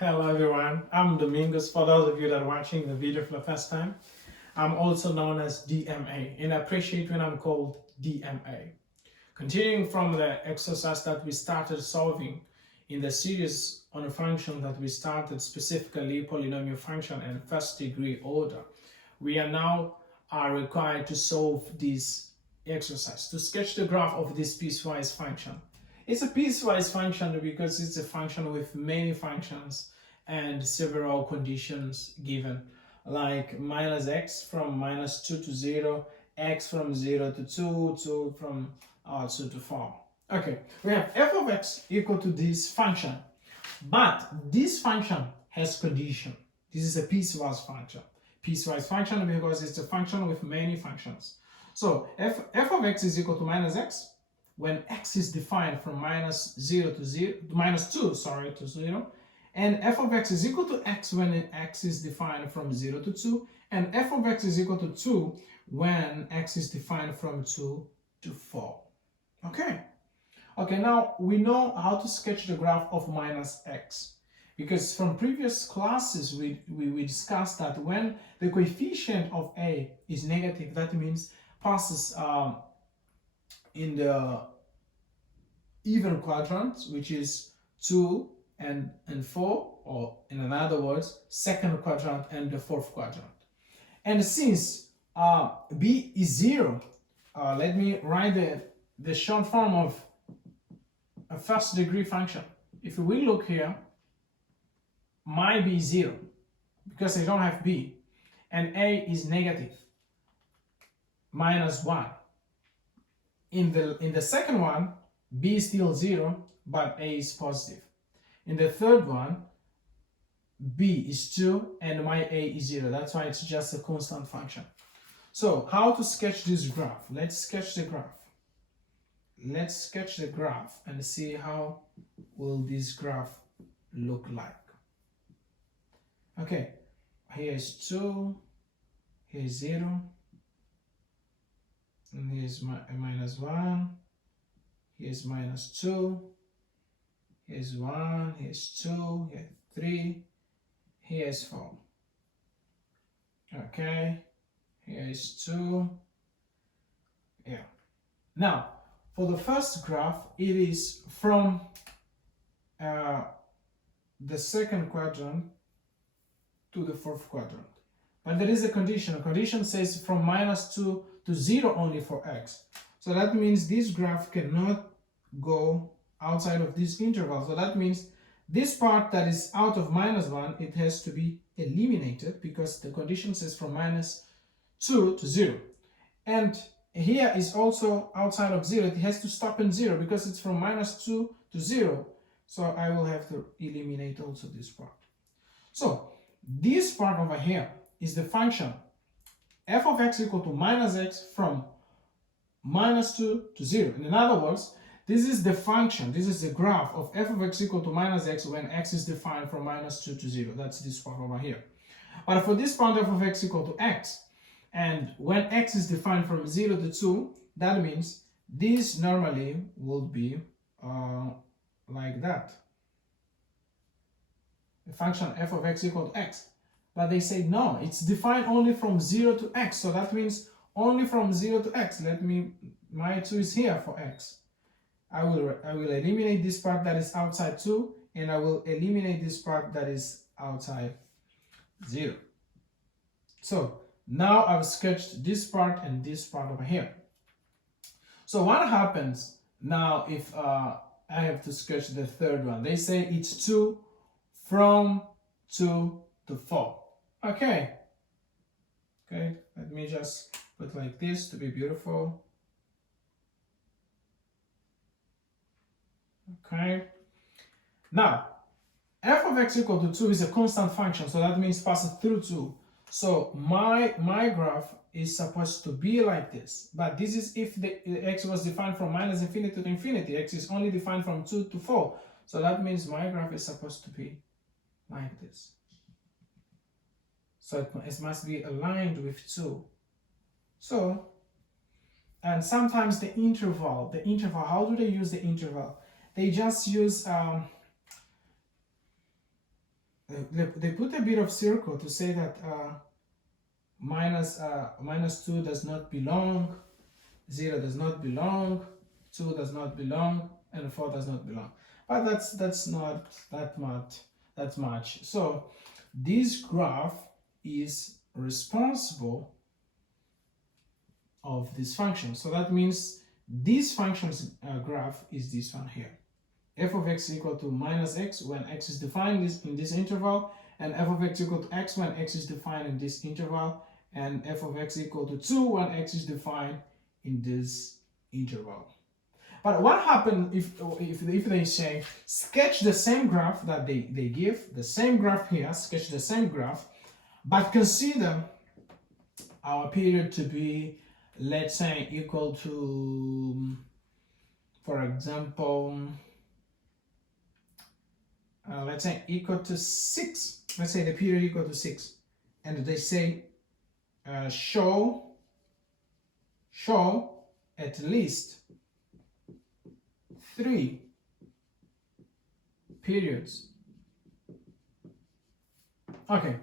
Hello everyone, I'm Domingos. For those of you that are watching the video for the first time, I'm also known as DMA, and I appreciate when I'm called DMA. Continuing from the exercise that we started solving in the series on a function that we started, specifically polynomial function and first degree order, we are now required to solve this exercise, to sketch the graph of this piecewise function. It's a piecewise function because it's a function with many functions and several conditions given, like minus x from -2 to 0, x from 0 to 2, 2 from 2 to 4. Okay, we have f of x equal to this function, but this function has condition. This is a piecewise function. Piecewise function because it's a function with many functions. So f of x is equal to minus x when x is defined from -2, sorry, to 0, and f of x is equal to x when x is defined from 0 to 2, and f of x is equal to 2 when x is defined from 2 to 4. Okay, now we know how to sketch the graph of minus x, because from previous classes we discussed that when the coefficient of a is negative, that means passes in the even quadrant, which is 2 and 4, or in other words, second quadrant and the fourth quadrant. And since b is 0, let me write the short form of a first degree function. If we look here, my b is 0 because I don't have b, and a is negative, -1. In the second one, b is still 0, but a is positive. In the third one, b is 2 and my a is 0. That's why it's just a constant function. So how to sketch this graph? Let's sketch the graph. Let's sketch the graph and see how will this graph look like. Okay, here is 2, here is 0, and here's -1, here's -2, here's 1, here's 2, here's 3, here's 4. Okay, here is 2. Yeah. Now, for the first graph, it is from the second quadrant to the fourth quadrant. But there is a condition. A condition says from -2 to 0 only for x. So that means this graph cannot go outside of this interval. So that means this part that is out of -1, it has to be eliminated because the condition says from -2 to 0. And here is also outside of 0. It has to stop in 0 because it's from -2 to 0. So I will have to eliminate also this part. So this part over here is the function f of x equal to -x from -2 to 0. In other words, this is the function, this is the graph of f of x equal to -x when x is defined from -2 to 0. That's this part over here. But for this part, f of x equal to x, and when x is defined from 0 to 2, that means this normally would be like that. The function f of x equal to x. But they say no, it's defined only from 0 to x. So that means only from 0 to x. My 2 is here for x. I will eliminate this part that is outside 2, and I will eliminate this part that is outside 0. So now I've sketched this part and this part over here. So what happens now if I have to sketch the third one? They say it's 2 from 2 to 4. Okay, let me just put like this to be beautiful. Okay, now f of x equal to 2 is a constant function, so that means passes through 2. So my graph is supposed to be like this, but this is if the x was defined from -infinity to infinity. X is only defined from 2 to 4, so that means my graph is supposed to be like this. So it must be aligned with 2. So, and sometimes the interval, how do they use the interval? They just use they put a bit of circle to say that minus 2 does not belong, 0 does not belong, 2 does not belong, and 4 does not belong. But that's not that much. So this graph is responsible of this function. So that means this function's graph is this one here. F of x equal to minus x when x is defined in this interval, and f of x equal to x when x is defined in this interval, and f of x equal to 2 when x is defined in this interval. But what happens if they say sketch the same graph that they give, the same graph here, sketch the same graph, but consider our period to be, let's say, equal to, for example, let's say equal to 6. Let's say the period equal to 6, and they say show at least 3 periods. Okay,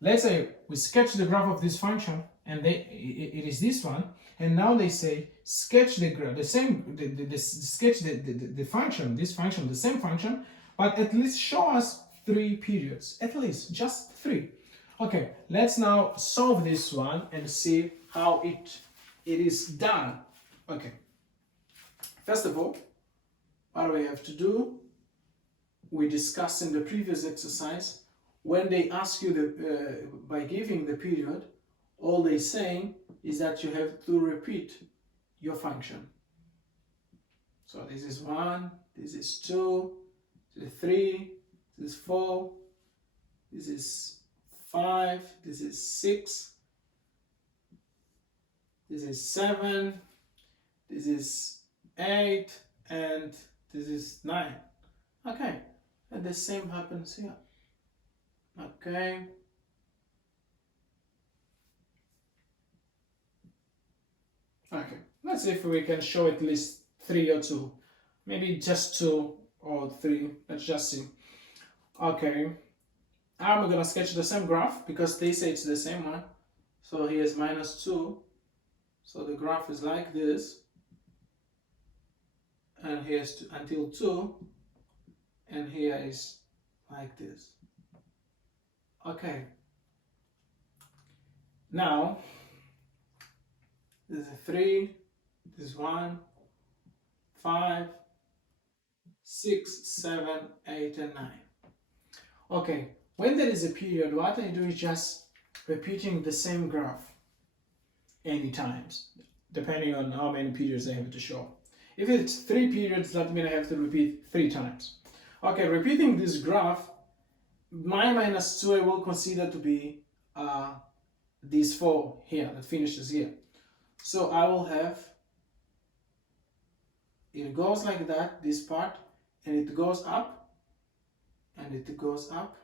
let's say we sketch the graph of this function, and it is this one, and now they say sketch the graph, sketch the function, this function, the same function, but at least show us 3 periods, at least just 3. Okay, let's now solve this one and see how it is done. Okay, first of all, what do we have to do? We discussed in the previous exercise, when they ask you by giving the period, all they saying is that you have to repeat your function. So this is 1, this is 2, this is 3, this is 4, this is 5, this is 6, this is 7, this is 8, and this is 9. Okay, and the same happens here. Okay. Okay, let's see if we can show at least 3 or 2. Maybe just 2 or 3. Let's just see. Okay, I'm gonna sketch the same graph because they say it's the same one. So here's minus 2. So the graph is like this. And here's until 2. And here is like this. Okay. Now, this is 3, this is 1, 5, 6, 7, 8, and 9. Okay, when there is a period, what I do is just repeating the same graph any times, depending on how many periods I have to show. If it's 3 periods, that means I have to repeat 3 times. Okay, repeating this graph, my minus 2 I will consider to be these 4 here, that finishes here. So I will have, it goes like that, this part, and it goes up, and it goes up,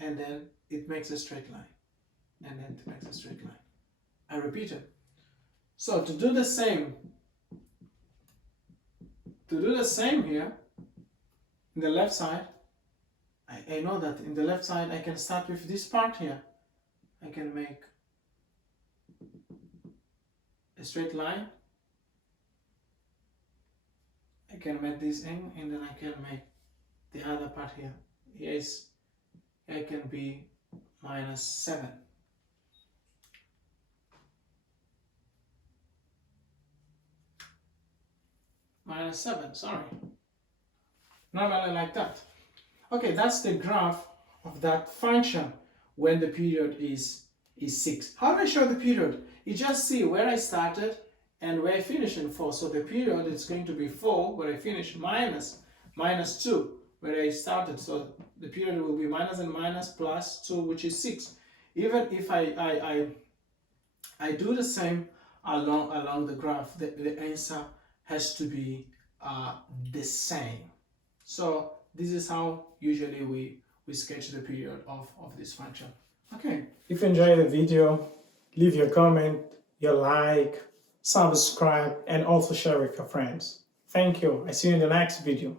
and then it makes a straight line, and then it makes a straight line. I repeat it. So to do the same here, in the left side, I know that in the left side I can start with this part here. I can make a straight line. I can make this in, and then I can make the other part here. Here can be minus 7. Minus 7, sorry. Normally like that. Okay, that's the graph of that function when the period is 6. How do I show the period? You just see where I started and where I finish in 4. So the period is going to be 4 where I finish, minus 2 where I started. So the period will be minus and minus plus 2, which is 6. Even if I do the same along the graph, the answer has to be the same. So this is how usually we sketch the period of this function. Okay. If you enjoyed the video, leave your comment, your like, subscribe, and also share with your friends. Thank you. I see you in the next video.